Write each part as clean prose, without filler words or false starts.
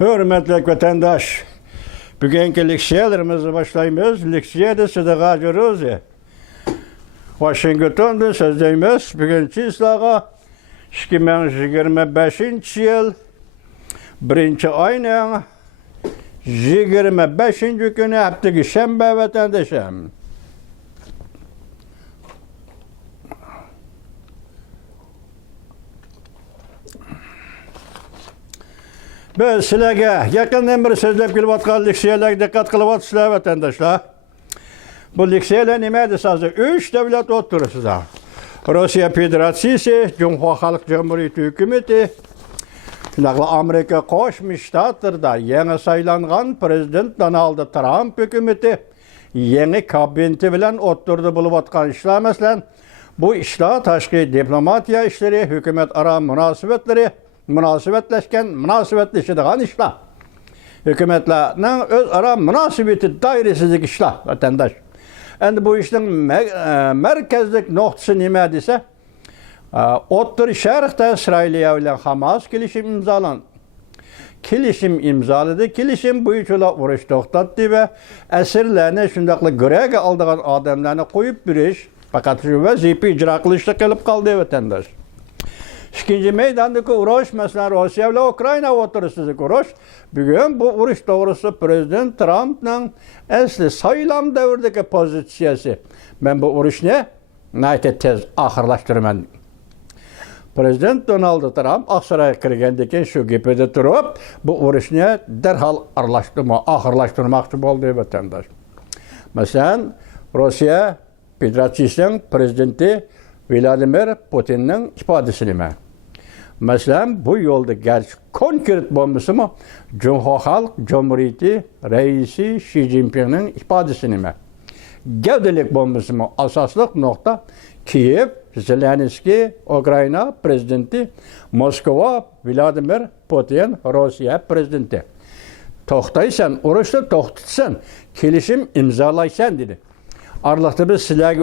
Hürmetli vatandaş, bugünkü leksiyalarımızı başlayımız. Leksiyada sıdağa görürüz. Washington'da sözdeyimiz. Bugünkü islağa 2025 yıl 1 ayının 25. günü hafta şembe vatandaşım. Biz sizlerge yakından bir sözlep gelip atkan leksiyalarga dikkat kılıp atışlar vatandaşlar. Bu leksiyalar neydi sazı? 3 devlet oturursunuz. Rusya Federasyası, Cumhuriyet Halk Cumhuriyeti Hükümeti, Amerika Koşmuş Ştatlar'da yeni saylangan Prezident Donald Trump hükümeti yeni kabineti bilen oturdu bulup atkan işler mesela. Bu işler taşkı diplomatiya işleri, hükümet ara münasebetleri, münasebetleşidigan işler. Hükümetlerinin öz ara münasebeti dairesizdeki işler vatandaş. Endi bu işin merkezlik noktası nime dese, O'rta Şərqdə İsrailiya bilen Hamas kilişim imzalandı. Kilişim imzaladı. Kilişim bu üçüla uruş toxtatdı ve esirlerine şundaqlı görevə aldığan adamlarını koyup bir iş, fakat şu vazife icra kılışta kalıp kaldı vatandaş. İkinci meydandaki uruş mesela Rusya ile Ukrayna oturusuzluk uruş. Bugün bu uruş doğrusu Prezident Trump'ın esli sayılam devirdeki pozisyası. Ben bu uruş ne? Nəhayət tez ahırlaştırman. Prezident Donald Trump Aksaray'a kirgendeki şu gepede durup bu urushni derhal ahırlaştırmakçı oldu vatandaş. Mesela Rusya Federasyası'nın prezidenti Vladimir Putin'in ifadesini mi? Mesela bu yolda gerçi konkret bombası mı? Cumhuriyet Halk Cumhuriyeti Reisi Xi Jinping'in ifadesini mi? Gevdelik bombası mı? Asaslık nokta Kiev, Zelenski, Ukrayna prezidenti, Moskova, Vladimir Putin, Rusya prezidenti. Toxtaysan, urushda toxtatsan, kelishim imzalaysan dedi. Arlıqda biz sizlerge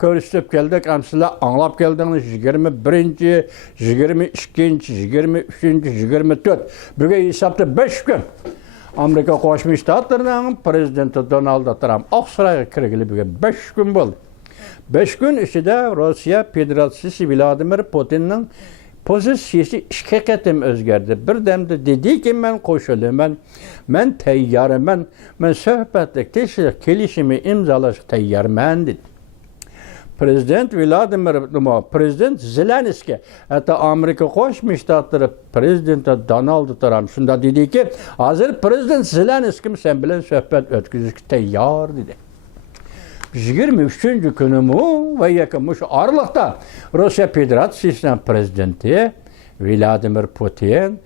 görüşüp geldik, sizler anlap geldiniz 21. 22. 23. 24. Bugün hesapta 5 gün. Amerika Koşmuş Ştatlarının prezidenti Donald Trump Aksaray'a kirgili bugün 5 gün oldu. 5 gün içinde Rusya Federasyası Vladimir Putin'in pozisyonu iki ketim özgerdi. Bir demde dedi ki ben koşulum, ben teyyarım, ben söhbetlik teşvik kelişimi imzalaş teyyarım dedi. Prezident Zelenski, hatta Amerika Koşmuş Ştatları Prezidenti Donald Trump şunda dedi ki, hazır Prezident Zelenski sen bilen söhbet ötküzüş teyyar dedi. 23. günümü ve yakınmış Aralık'ta Rusya Federasyası'nın prezidenti Vladimir Putin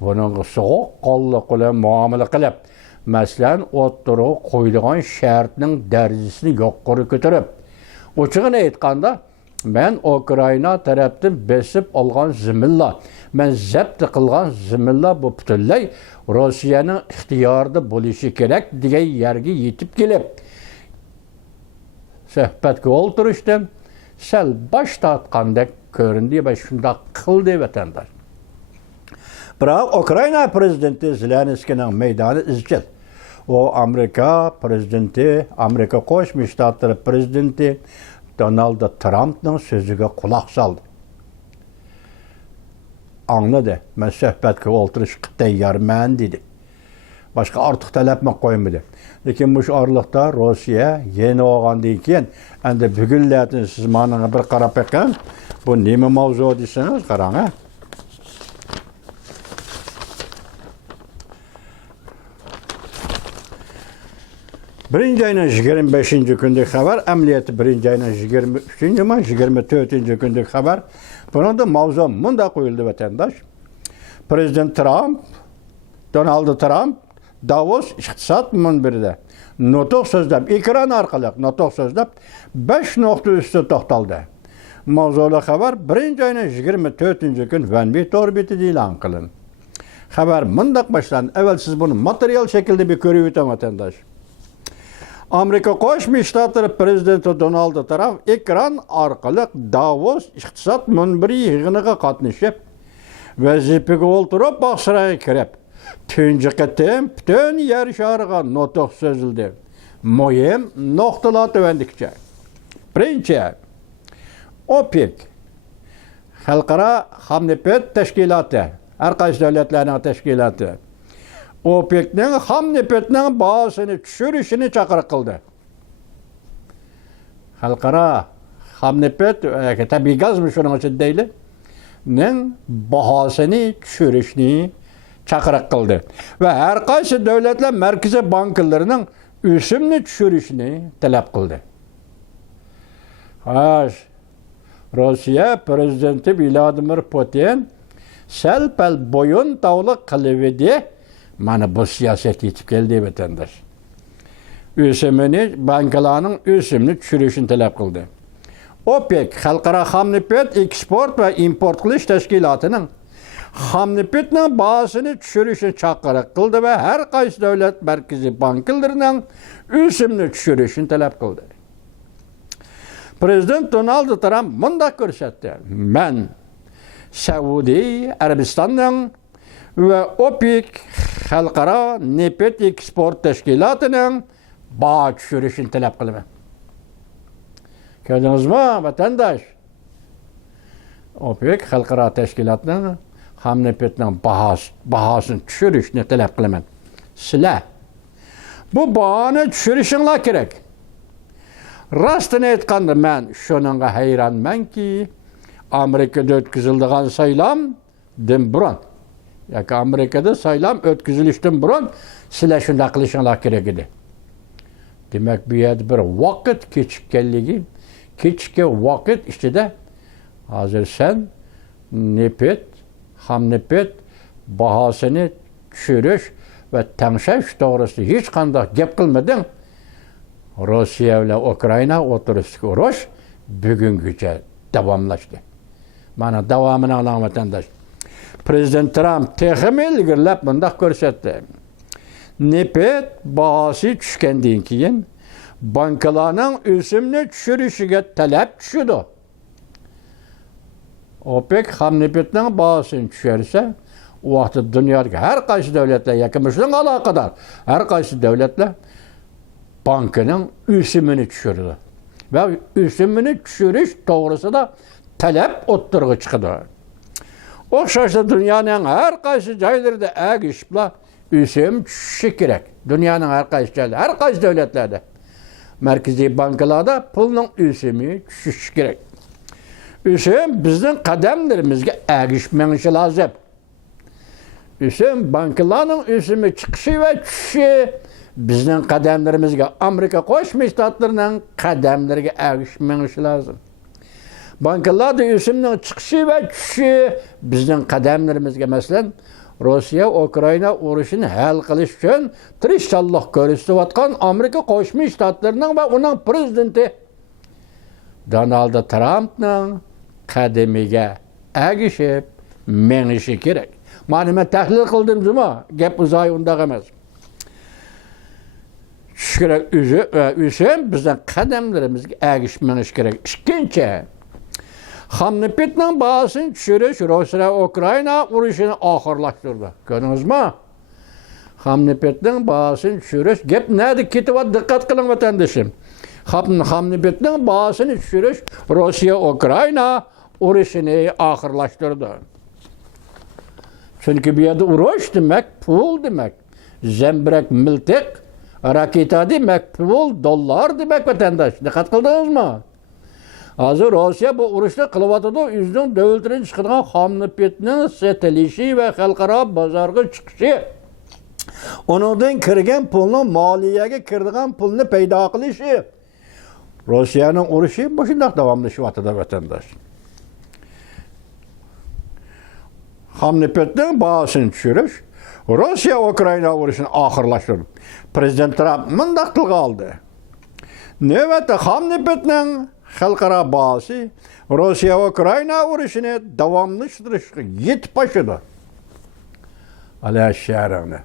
bunun soğuk kollu muamele kılıp mesela oturup koyduğun şartının derecesini yukarı götürüp uçağına aytqanda ben Ukrayna taraftan besip algan zimilla, ben zapt kılgan zimilla bu bütünley Rusya'nın ihtiyarda buluşu gerek diye yerge yetip gelip söhbetke oturuştan sel baş tatqandek göründü ve şunda kıldı vatandaş. Biroq Ukrayna prezidenti Zelenski'nin meydanı izchil. O Amerika prezidenti, Amerika Qo'shma Shtatlari prezidenti Donald Trump'ның sözüge kulak saldı. Anladı. Ben söhbetke oturuşqa teyyarman dedi. Başka artık talep mi koymadı. Lekin bu aralıkta Rusya yeni olgandan keyin endi bugünlerden siz bana bir qarab bakın. Bu nima mavzu deseniz qarang ha. Birinci ayının 25. gündeki haber, emniyeti birinci ayının 23. 24. gündeki haber. Bunun da mavzu bunda koyuldu vatandaş. Prezident Trump, Donald Trump, Davos iqtisod munbirida notoq so'zlab, ekran orqali notoq so'zlab 5 nokta üstü to'xtaldi. Mavzuli xabar 1-oyning 24-kun Vanbit orbitida e'lon qilindi. Xabar mundaq boshlandi. Avval siz buni material shaklda bir ko'rib o'ting vatandosh. Amerika Qo'shma Shtatlari prezidenti Donald Trump ekran orqali Davos iqtisod munbiri yig'iniga qatnashib, vazifaga o'tirib, Oqsaroyga kirib tunji qitim bütün yer şarıga notuq sözüldü. Muhim noktalar tövendikçe. Birinci, OPEC, Xalqaro Hamnefet Teşkilatı, her qaysi devletlerinin teşkilatı. OPEC'nin Hamnefet'nin bahasını düşürüşünü çakırık kıldı. Xalqaro Hamnefet, tabi gazmı şunun için değil, bahasını düşürüşünü çakırık kıldı. Ve her qaysi devletler merkezi bankalarının üsümünü düşürüşünü talep kıldı. Rusya Prezidenti Vladimir Putin sel-pel boyun tavlı kılıvedi. Mana bu siyaset yetip geldi vatandaş. Üsümünü, bankalarının üsümünü düşürüşünü talep kıldı. OPEC, Xalqaro Hamnefet Eksport ve Import Qilish Teşkilatı'nın Hamnefet'nin bahasını düşürüşünü çakırık kıldı ve her qaysi devlet merkezi bankalarının üsümünü düşürüşünü talep kıldı. Prezident Donald Trump mundaq ko'rsatdi. Men Saudiya Arabistonning ve OPEC Xalqaro neft eksport tashkilotining baho tushirishini talab qilaman. Ko'rdingizmi, vatandosh? OPEC Xalqaro tashkilotining Hamnefetning bahosini tushirishni talab qilaman. Sizlar bu bahoni tushirishinglar kerak. Rastını aytganda men shuningga hayronmanki, Amerikada o'tkaziladigan saylamdan burun yoki Amerikada saylam o'tkazilishdan burun sizlar shunday qilishinglar kerak edi. Demak, bu yerda bir vaqt kechikkanligi, kechki vaqt ichida hozir sen Hamnefet bahosini tushirish va tangshash to'g'risida hech qanday gap qilmading. Rusya ile Ukrayna o'tirishga urush bugungacha davomlashdi. Mana davomini anglang vatandosh. Prezident Trump texmi ilgirlab bundaq ko'rsatdi. Neft bahosi tushgandan keyin bankalarning o'simni tushirishiga talab tushdi. OPEC Hamnefetning bahosini tushirsa, u vaqtda dunyodagi har qaysi davlatlar yoki shunga aloqador har qaysi davlatlar bankanın üsümünü düşürdü. Ve üsümünü düşürüş doğrusunda talep o'ttirg'i chiqdi. O'xshashda dünyanın her qaysi joylarida agishibla üsüm tushishi kerak. Dünyanın her qaysi joylarida, her qaysi davlatlarda markaziy bankalarda pulning üsümü tushishi kerak. Üsüm bizning qadamlarimizga agishmanishi lozim. Üsüm bankalarning üsümü chiqishi va tushishi bizning qadamlarimizga, Amerika Qo'shma Shtatlarining qadamlariga erishmanish lozim. Bankalarda o'simning chiqishi va tushishi bizning qadamlarimizga, masalan, Rossiya Ukrayna urushini hal qilish uchun tirishchilik ko'rsatayotgan Amerika Qo'shma Shtatlarining va uning prezidenti Donald Trumpning qadamiga erishib menishi kerak. Mana men tahlil qildimmi? Gap uzoq undaq emas. Kerak o'sha bizning qadamlarimizga erishmanish kerak. Ikkinchi, Hamnefetning bahosini tushirish Rossiya Ukrayna urushini oxirlashtirdi. Ko'rdingizmi? Hamnefetning bahosini tushirish gap nada ketyapti, diqqat qiling vatandoshim. Hamnefetning bahosini tushirish Rossiya Ukrayna urushini oxirlashtirdi. Chunki bu yerda urush demak pul demak. Zembrak miltiq raketa demek, pul, dollar demek vatandaş. Dikkat kıldınızmı? Hazır Rusya bu urushda qilyotdi, o'zining davlatidan chiqadigan Hamnefetning setilishi va xalqaro bozorga chiqishi. Uningdan kirgan pulning moliyaga kiradigan pulni paydo qilishi. Rossiyaning urushi shunday davomlashyapti vatandaş. Hamnefetning bahosini tushirish Rossiya Ukrayna urushini oxirlashtirdi. Prezident Trump mundaq tilga oldi. Navbatda Hamnefetning xalqaro bahosi Rossiya Ukrayna urushini davomlashtirishga yetib boshladi. Alasharani.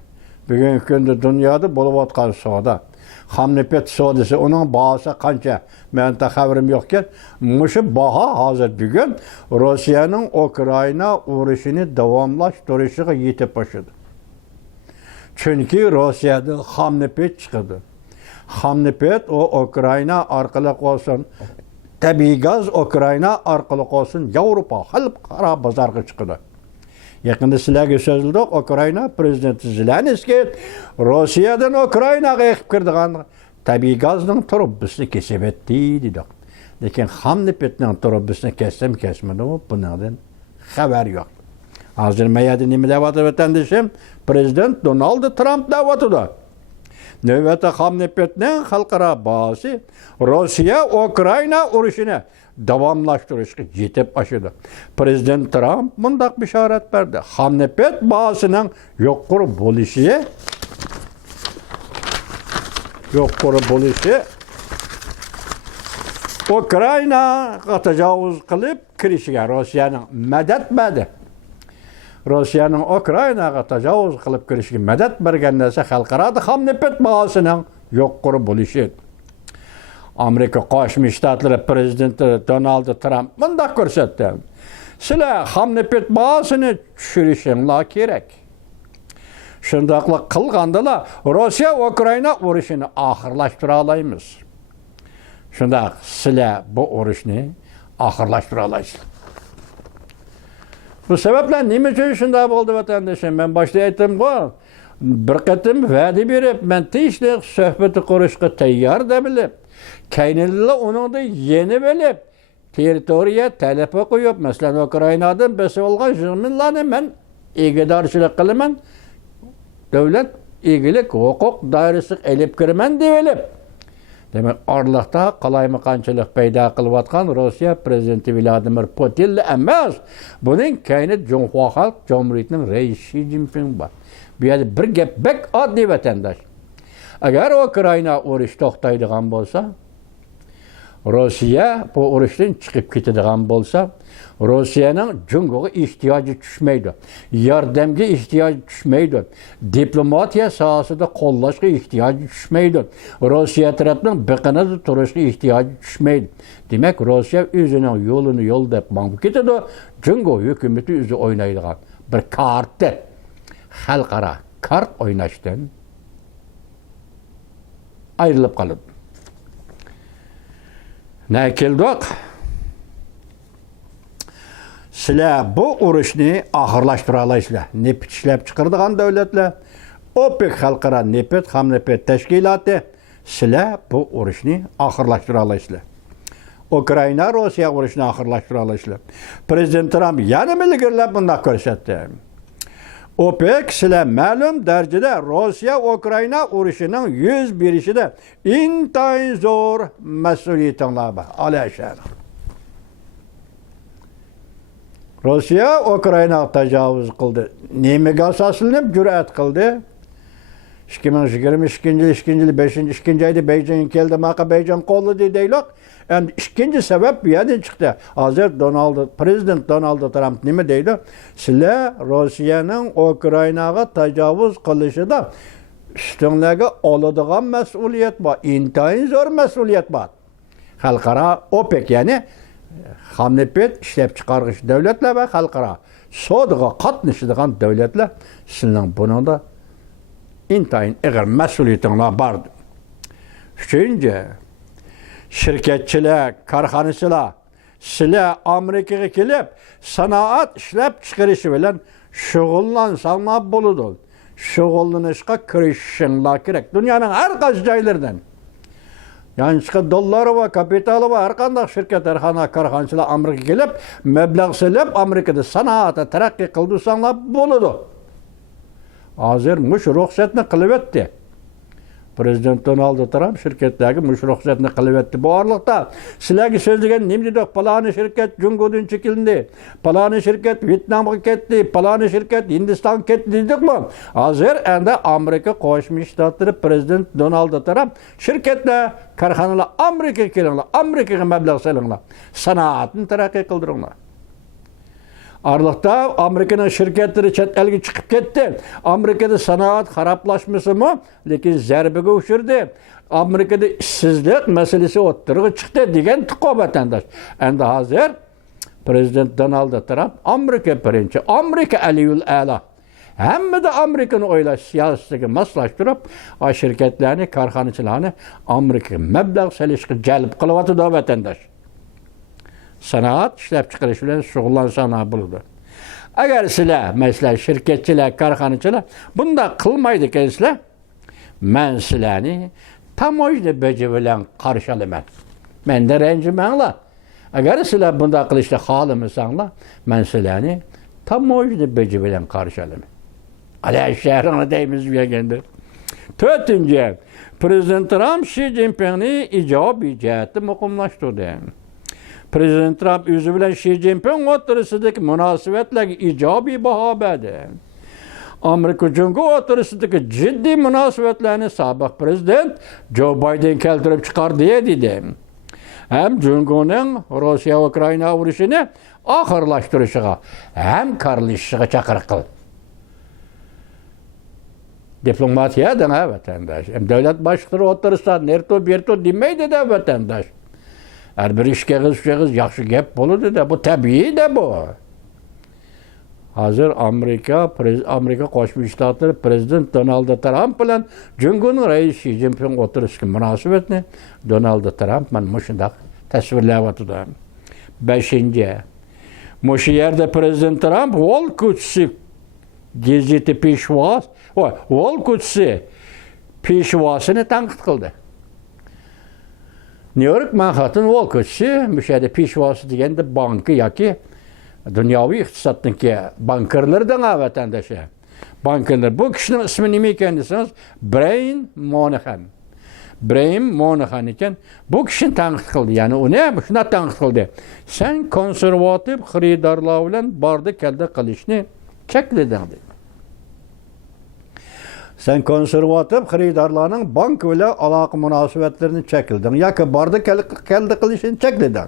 Bugungi kunda dunyoda bo'layotgan savdo, Hamnefet savdosi, uning bahosi qancha? Menda xabarim yo'q-ku. Mushu baho hozir bugun Rossiyaning Ukrayna urushini davomlashtirishiga yetib boshladi. Çünkü Rusya'da ham nefet çıkdı. Ham nefet o Ukrayna arkalı olsun, tabii gaz Ukrayna arkalı olsun, Avrupa halkara bazarga çıkdı. Yakında sizlerge sözüldü, Ukrayna prezidenti Zelenskiy Rusya'dan Ukrayna'ga ekip kirdiğen tabii gazның trubasını kesip etti dedik. Lekin ham nefetning trubasını kesmedi o, bundan haber yok. Hazır meyadi nime devatı vatandaşım, Prezident Donald Trump davatıda. Növbeti ham nefetning halkara bağısı Rusya-Ukrayna urushini davamlaştırışga yetip aşıdı. Prezident Trump mundaq bisharat berdi. Ham nefet bağısının yuqori bo'lishi Ukraynaga tajovuz qilib kirishiga Rossiyaning madad berdi. Rossiyaning Ukraynaga tajovuz qilib kirishiga madad bergan narsa xalqaro ham nefet bahosining yuqori bo'lishi. Amerika Qo'shma Shtatlari prezidenti Donald Trump bunday ko'rsatdi. Sizlar ham nefet bahosini tushirishinglar kerak. Shundaqlik qilgandalar Rossiya Ukrayna urushini oxirlashtira olamiz. Shundaq sizlar bu urushni oxirlashtira olasiz. Bu sebepler nima uchun shunday bo'ldi vatandoshim? Men boshda aytdim-ku, bir qatim va'da berib, men tinchlik suhbati qurishga tayyor deb bilib, kaynillar uningda yeni bilib, territoriya talabi qo'yib, masalan, Ukrainadan besib olgan zaminlarni men egidorchilik qilaman, davlat egilik huquq doirasiga elib kiraman deb bilib. Demek orliqda qalaymiqanchilik paydo qilayotgan Rossiya prezidenti Vladimir Putin emas, buning kayni Jonghua Xalq Cumhuriyatining raisi Xi Jinping bor. Bu yerda bir gap bek oddiy vatandosh. Agar Ukrayna urush to'xtaydigan bo'lsa, Rossiya bu urushdan chiqib ketadigan bo'lsa, Rossiyaning Jungoga ehtiyoji tushmaydi. Yordamga ehtiyoji tushmaydi. Diplomatiya sohasida qo'llashga ehtiyoji tushmaydi. Rossiya tarafining biqinida turishga ehtiyoji tushmaydi. Demak, Rossiya o'zining yo'lini yo'l deb mangib ketadi. Jungo hukumati o'zi o'ynaydigan bir kartda xalqaro kart o'ynashdan ayrilib qoladi. Ne keldik? Sizlar bu urushni oxirlashtira olasizlar. Nefet ishlab chiqaradigan davlatlar, OPEC xalqaro nefet ham nefet tashkiloti, sizlar bu urushni oxirlashtira olasizlar. Ukraina Rossiya urushini oxirlashtira olasizlar. Prezident Trump yana ilgirlab bunday ko'rsatdi. OPEC sizlar ma'lum darajada Rossiya Ukraina urushining yuz berishida intayin zo'r mas'uliyatinglar bor. Alashar. Rossiya Ukraynaga tajovuz qildi. Nimaga asoslanib jur'at qildi? 2022-yil 5-ayda Beijing keldi, maqa Beijing qo'lladi deylik. Endi ikkinchi sabab bu yerdan chiqdi. Hozir prezident Donald Trump nima deydi? Sizlar Rossiyaning Ukraynaga tajovuz qilishida ustinglarga oladigan mas'uliyat bor. Intayin zo'r mas'uliyat bor. Xalqaro OPEC, ya'ni ham nefet ishlab chiqaruvchi davlatlar va xalqaro savdoga qatnashadigan davlatlar sizning buningda intayin ig'ir mas'uliyatinglar bor. Uchinchi, shirkatchilar, korxonachilar, sizlar Amerikaga kelib, sanoat ishlab chiqarish bilan shug'ullansanlar bo'ladi. Shug'ullanishga kirishinglar kerak. Dunyoning har qaysi joylaridan. Yani dollari va kapitali va har qanday shirkatlar, korxonachilar Amerikaga kelib, mablag' solib, Amerikada sanoatni taraqqiy qildirsanlar bo'ladi. Hozir mush ruxsatni qilib o'tdi. Prezident Donald Trump şirketlerge mush ruxsatni qilib o'tdi. Bu orliqda sizlarga so'zlagan nima dedik? Paloni shirkat Jungodan chekildi. Paloni shirkat Vyetnamga ketdi. Paloni shirkat Hindistonga ketdi dedikmi? Hozir endi Amerika Qo'shma Shtatlari prezident Donald Trump shirkatlar, korxonalar Amerikaga kelinglar, Amerikaga mablag' solinglar, sanoatni taraqqiy qildiringlar. Arlıqda Amerika'nın şirketleri chet elga chiqib ketdi. Amerikada sanoat xarablashmasimi, lekin zarbaga uchirdi. Amerikada ishsizlik masalasi o'ttirg'i chiqdi degan tiqo vatandosh. Endi hozir prezident Donald Trump Amerika birinchi, Amerika aliyul a'la. Hem de Amerika'nın oyla siyaseti maslaştırıp, o şirketlerini, karxanaçılarını Amerika meblağ selişki celip kılıvatı da vatandaş. Sanaat işlep çıkarış bilen şoğullansan buldu. Eğer sizler, mesela şirketçiler, karxanaçılar, bunda kılmaydı ki sizler, ben sizlerini tam oyda böce bilen karşılamayım. Ben de rencimenler. Eğer sizler bunda kılışta halımızsanlar, ben sizlerini tam oyda böce bilen karşılamayım. Aleyh şehrine deyimiz geldi. Dördüncü, Prezident Trump Xi Jinping'ni icabi ciheti mukumlaştırdı. Prezident Trump özü bilen Xi Jinping oturusundaki münasebetlerge icabi baha verdi. Amerika Cumhuriyeti oturusundaki ciddi münasebetlerini sabık prezident Joe Biden keltirip çıkardı dedi. Hem Cumhuriyeti'nin Rusya-Ukrayna vuruşunu ahırlaştırışıga, hem karılışıga çakırık kıl. Diplomatiya dene vatandaş. Hem devlet başkanı oturursa nerto birto demeydi de vatandaş. Her bir işkeğiz yaxşı gep boludu da bu tabii de bu. Hazır Amerika Koşmuş Ştatları Prezident Donald Trump bilen Cumhurbaşkanı Reis Xi Jinping oturuşki münasebetini Donald Trump men muşundak tasvirleyavatıda. Beşinci. Muşu yerde Prezident Trump Wall Kutsi geziti pişvas, Wall Kutsi pişvasını tankit kıldı. New York Manhattan Wall Kutsi müşahede pişvası degende bankı yaki dünyavi iktisattaki bankerlerden vatandaşı. Bankerler. Bu kişinin ismi neymi kendisiniz? Brian Moynihan. Brian Moynihan iken bu kişinin tankit kıldı. Yani o ne? Şuna tankit kıldı. Sen konservatif xaridarlar bilen bardı kelde kılışını çekledin dedi. Sen konservatif xaridarlarının bank ile alaka münasebetlerini çekildin. Ya ki bardı kelde kılışını çekledin.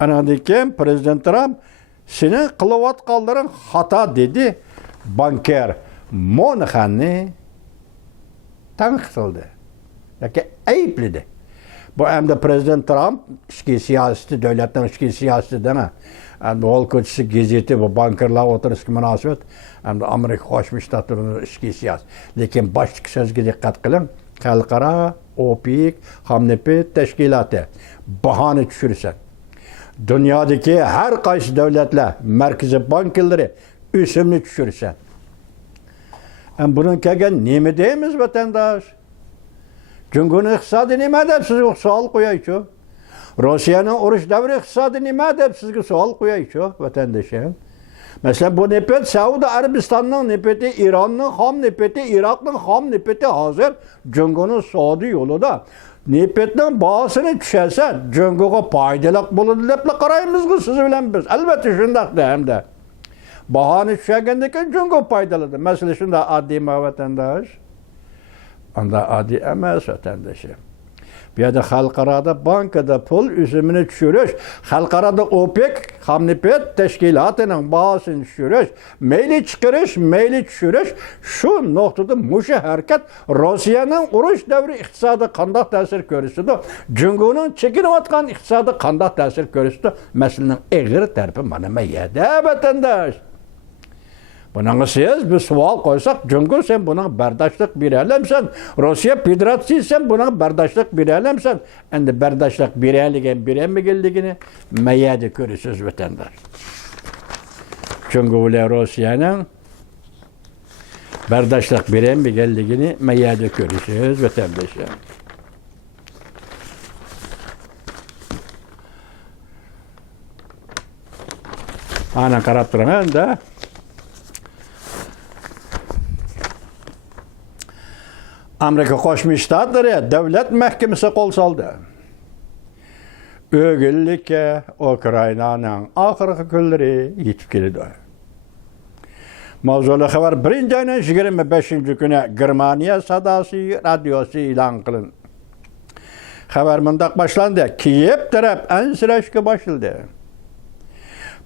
Anadaki Prezident Trump senin kılıvat kaldırın hata dedi. Banker Moynihan'ı tankit kıldı. Ya ki ayıplıydı. Bu hem de Prezident Trump işki siyaseti, devletten işki siyaseti deme. Hem de Wall Kutsi gezeti bu bankerlar oturuşki münasebet hem de Amerika Koşmuş Ştatları'nın işki siyaset. Lekin başlık sözge dikkat kılın. Xalqaro, OPEC, Hamnepet teşkilatı bahane düşürürsen. Dünyadaki her kaysi devletler, merkezi bankaları üsümlü düşürürsen. Yani bunun kegen nemi deyimiz vatandaş? Cumhuriyet'in iktisadı nime deyip sizge sual koyayım. Rusya'nın oruç devri iktisadı nime deyip sizge sual koyayım vatandaşım. Mesela bu nefet Saudi Arabistan'ın nefeti, İran'ın ham nefeti, Irak'ın ham nefeti hazır. Cumhuriyet'in Saudi yolu da nefetin bağısını düşerse Cumhuriyet'e paydalık bulundu deyip qarayımız ki sizi bilen biz. Elbette şundak da hem de. Bahane düşergendeki Cumhuriyet paydalıdır. Mesela şunda addi vatandaş. Onda adi emas vatandaşı. Bir de xalqarada bankada pul üzümünü düşürüş, xalqarada OPEC, Hamnepet teşkilatının bağısını düşürüş, meyli çıkırış, meyli düşürüş, şu noktada muşu hareket Rusya'nın uruş devri iktisadı kandak təsir görürsüdü. Cumhuriyet'in çekinip atkan iktisadı kandak təsir görürsüdü. Meselenin eğir tərpi manama yedi vatandaş. Buna siz bir sual koysak, Cumhur sen buna berdaşlık bir elemsen, Rusya Federasyonu sen buna berdaşlık bir elemsen, endi berdaşlık bir eligen bir mi geldiğini meyyadi görürsüz vatandaş. Cumhur ile Rusya'nın berdaşlık bir mi geldiğini meyyadi görürsüz vatandaş. Ana karab duran da Amerika Koşmuş Ştatları devlet mahkemesi kol saldı. Ögüllikle Ukrayna'nın ahırkı günleri yetip geldi. Mavzulu haber 1. ayının 25. günü Germaniya Sadası Radyosu ilan kılın. Haber mındak başlandı. Kiev taraf ensirashga başladı.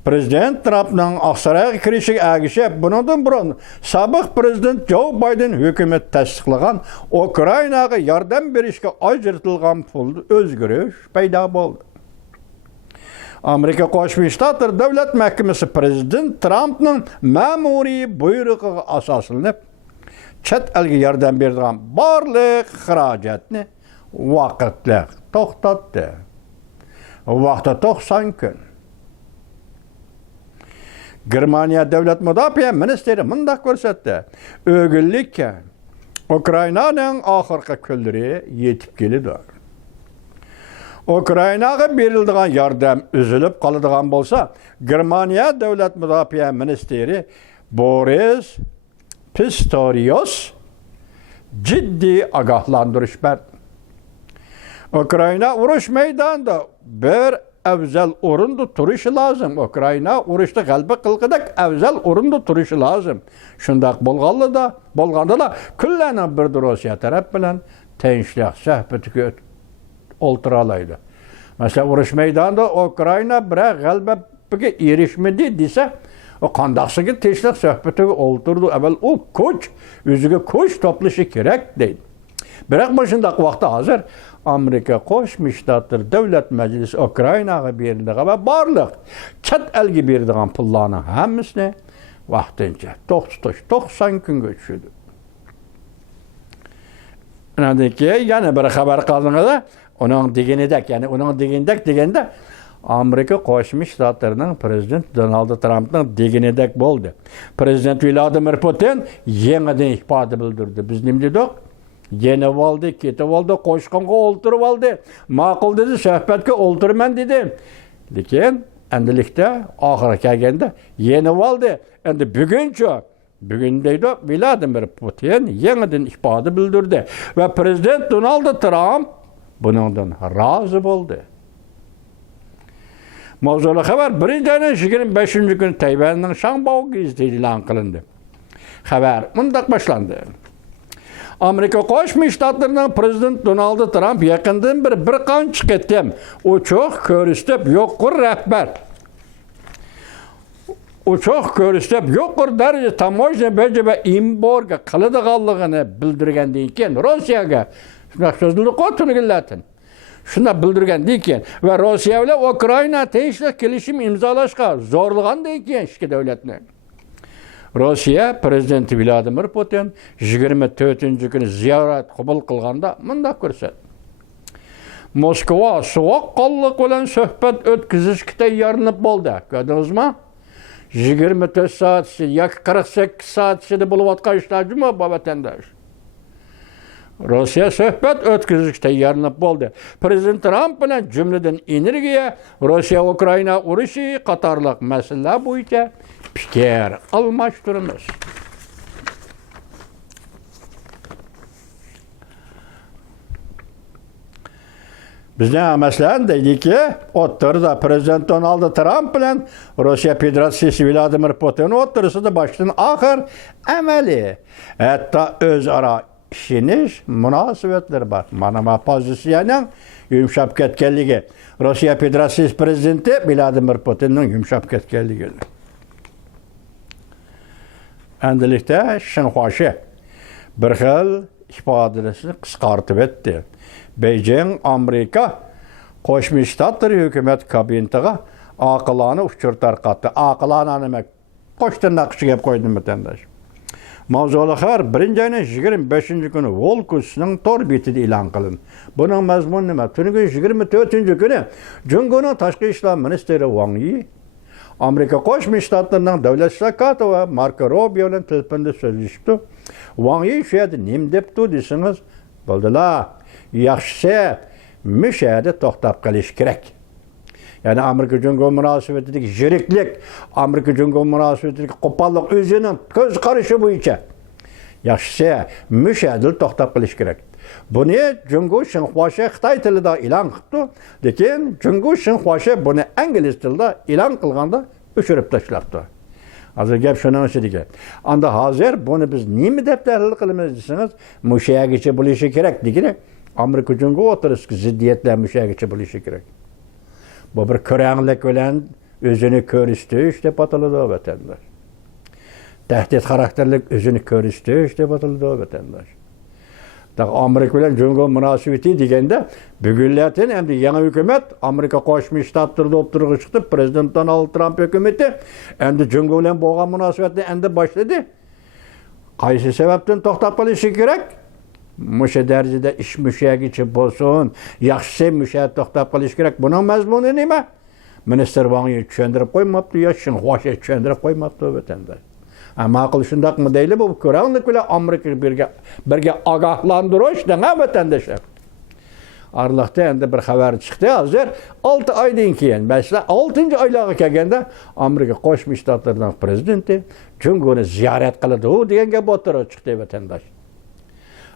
Prezident Trump'ın Aksaray'a kirişi ağışı bundan burun sabık Prezident Joe Biden hükümet tasdiqlagan Ukraynaga yardım berishga ajratilgan pul o'zgarish paydo bo'ldi. Amerika Qo'shma Shtatlar Davlat Mahkamasi Prezident Trampning ma'muriy buyrug'iga asoslanib, chet elga yordam beradigan barliq xarajatni vaqtli to'xtatdi. Vaqti 90 kun. Germaniya Davlat Mudofaa ministri mundaq ko'rsatdi. O'g'illikka Ukrainaning oxirgi kunlari yetib keldi. Ukrainaga beriladigan yordam uzilib qoladigan bo'lsa, Germaniya Davlat Mudofaa ministri Boris Pistorius ciddi ogohlantirish berdi. Ukraina urush maydonida bir afzal o'rinda turishi lozim. Ukraina urushda g'alaba qilg'idak afzal o'rinda turishi lozim. Shundaq bo'lganda kunlarni bir Rossiya taraf bilan tinchlik suhbatiga o'tira oladi. Masalan, urush maydonida Ukraina bir g'alabaga erishmadi desa, o qandaqsiga tinchlik suhbatiga o'tirdi. Avval u o'ziga kuch to'plashi kerak deydi. Biroq bu shundaq vaqtda hozir Amerika Qo'shma Shtatlar Davlat Majlisi Ukrainaga berilgan va barliq chet elga berilgan pullarning hammasini vaqtincha 90 kunga tushirdi. Undan keyin yana bir xabar qildingizda, uning deganda Amerika Qo'shma Shtatlarining prezident Donald Trampning deganidek bo'ldi. Prezident Vladimir Putin yangidan ifoda bildirdi. Biz nima dedik? Yenib oldi, ketib oldi, qo'shqonga o'ltirib oldi. Ma'qul dedi, suhbatga o'ltirman dedi. Lekin endilikda oxiri kelganda yenib oldi. Endi bugun deydi Vladimir Putin yangidan ifoda bildirdi va prezident Donald Trump buningdan rozi bo'ldi. Mavzuli xabar 1-25 kun Tayvanning Shangbao gazetida e'lon qilindi. Xabar mundaq boshlandi. Amerika Qo'shma Shtatlarining prezident Donald Trump yaqindan bir qancha qatam uchoq ko'rsatib yo'qur rahbar. Uchoq ko'rsatib yo'qur darajada tamojna baja va importga qiladiganligini bildirgandan keyin Rossiyaga shunday so'zlarni qo'yilgan. Shunda bildirgandan keyin va Rossiya bilan Ukraina tinchlik kelishim imzolashga zo'rlagandan keyin ikki davlatni Rossiya prezidenti Vladimir Putin 24-kuni ziyorat qabul qilganda mundaq ko'rsatdi. Moskva sovuqqonlik bilan suhbat o'tkazishga tayyorlanib bo'ldi. Ko'rdingizmi? 24 soat yoki 48 soat ichida bo'layotgan ishlar juma vatandosh. Rossiya suhbat o'tkazishga tayyorlanib bo'ldi. Prezident Trump bilan jumladan energiya, Rossiya-Ukraina urushi qatorliq masalalar bo'yicha fikr almashtiramiz. Bizning masalan deydiki, o'ttirda prezident Donald Trump bilan Rossiya Federatsiyasi Vladimir Putin o'ttirisida boshdan oxir amaliy, hatto o'zaro ishinish munosabatlari bor. Mana bu pozitsiyaning yumshab ketganligi, Rossiya Federatsiyasi prezidenti Vladimir Putinning yumshab ketganligi. Endilikda Shinxuashi bir xil ifodasini qisqartib etdi. Beijing Amerika Qo'shma Shtatlar hukumat kabinetiga aqlani uchur tarqatdi. Aqlani nima? Qo'shtirnoq ichiga qo'ydim vatandosh. Mavzuli xabar 1-25 kuni Volkusning tor betida e'lon qilindi. Buning mazmuni nima? Tungi 24-kuni Jungoning tashqi ishlar ministri Wang Yi Amerika Qo'shma Shtatlarining davlat ishlar katibi Marco Rubio bilan telefonda so'zlashdi. Wang Yi shu yerda nima debdi desangiz, bo'ldilar. Yaxshisi mishada to'xtab qolish kerak. Ya'ni Amerika Jungo munosabatidagi ziriklik, Amerika Jungo munosabatidagi qo'pollik o'zining ko'z qarashi bo'yicha yaxshisi mishada to'xtab qolish kerak. Buni Jungo Shinxuashi Xitoy tilida e'lon qildi, lekin Jungo Shinxuashi buni ingliz tilida e'lon qilganda o'chirib tashlabdi. Hozir gap shuning ichida. Anda hozir buni biz nima deb tahlil qilamiz desangiz, mushayagacha bo'lishi kerak degani Amerika Jungo o'tirishga ziddiyatlar mushayagacha bo'lishi kerak. Bu bir ko'ranglik bilan o'zini ko'rsatish deb ataladi vatandosh. Tahdid xarakterlik o'zini ko'rsatish deb ataladi vatandosh. Amerika bilen Cumhur münasebeti degende bugünlerden hem de yeni hükümet Amerika Koşmuş Ştatları'da oturuğa çıktı. Prezident Donald Trump hükümeti hem de Cumhur bilen boğan münasebetini hem de başladı. Kaysi sebepten toxtab qilishi kerak? Muşa derecede iş müşayak için bolsun, yaxşı müşayak toxtab qilish kerak. Bunun mazmunu nima? Minister Wang'ı tushundirib qo'ymabdi, ya Shinhuaga tushundirib qo'ymabdi vatandaş. Ma'qul shundaqmi deyli bu ko'ranglik bilan Amerika birga ogohlantirish dega vatandaşlar. Arlıqda endi bir xabar chiqdi hozir 6 oydan keyin, mesela 6-cı oylarga kelganda Amerika Qo'shma Shtatlarining prezidenti Junguni ziyorat qiladi degan gap o'tirib chiqdi vatandaş.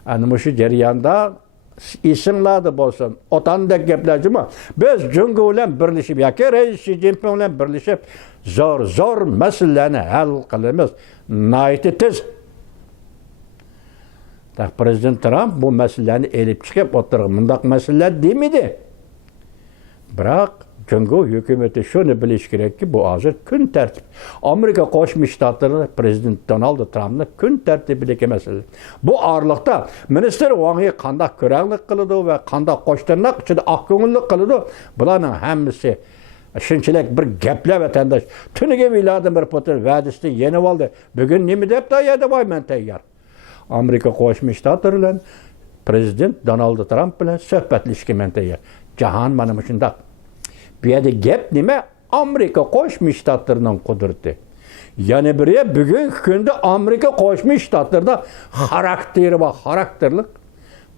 Ana shu jarayonda esinglarda bo'lsin, otandek gaplarmi? Biz Jungo bilan birlashib yoki Rais Shi Jinping bilan birlashib zo'r masalalarni hal qilamiz. Nihoyatda tez. Prezident Trump bu masalalarni elib chiqib o'tirgan mundaq masalalar demidi. Biroq Jungo hukumati shuni bilish kerakki, bu hozir kun tartib. Amerika Qo'shma Shtatlari prezident Donald Trumpning kun tartibidagi masala. Bu orliqda minister Wang'ı qanday ko'ranglik qiladi va qanday qo'shtirnoq ichida oqko'ngillik qiladi. Bularning hammasi shunchalik bir gaplar vatandaş. Tuniga viloyatdan bir potel va'dasida yenib oldi. Bugun nima deb tayyorda voyman tayyor. Amerika Qo'shma Shtatlari bilan prezident Donald Trump bilan suhbatlashishga men tayyor. Jahon mana shunday. Bu yerda gap nima? Amerika Qo'shma Shtatlarining qudrati. Yana biri bugungi kunda Amerika Qo'shma Shtatlarida xarakteri va xarakterlik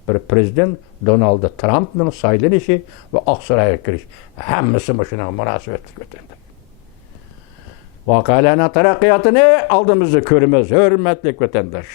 bir prezident Donald Trumpning saylanishi va Oqsaroyga kirish. Hammasi shuna munosabatli o'tadi. Voqealarning taraqqiyotini oldimizda ko'ramiz, hurmatli vatandosh.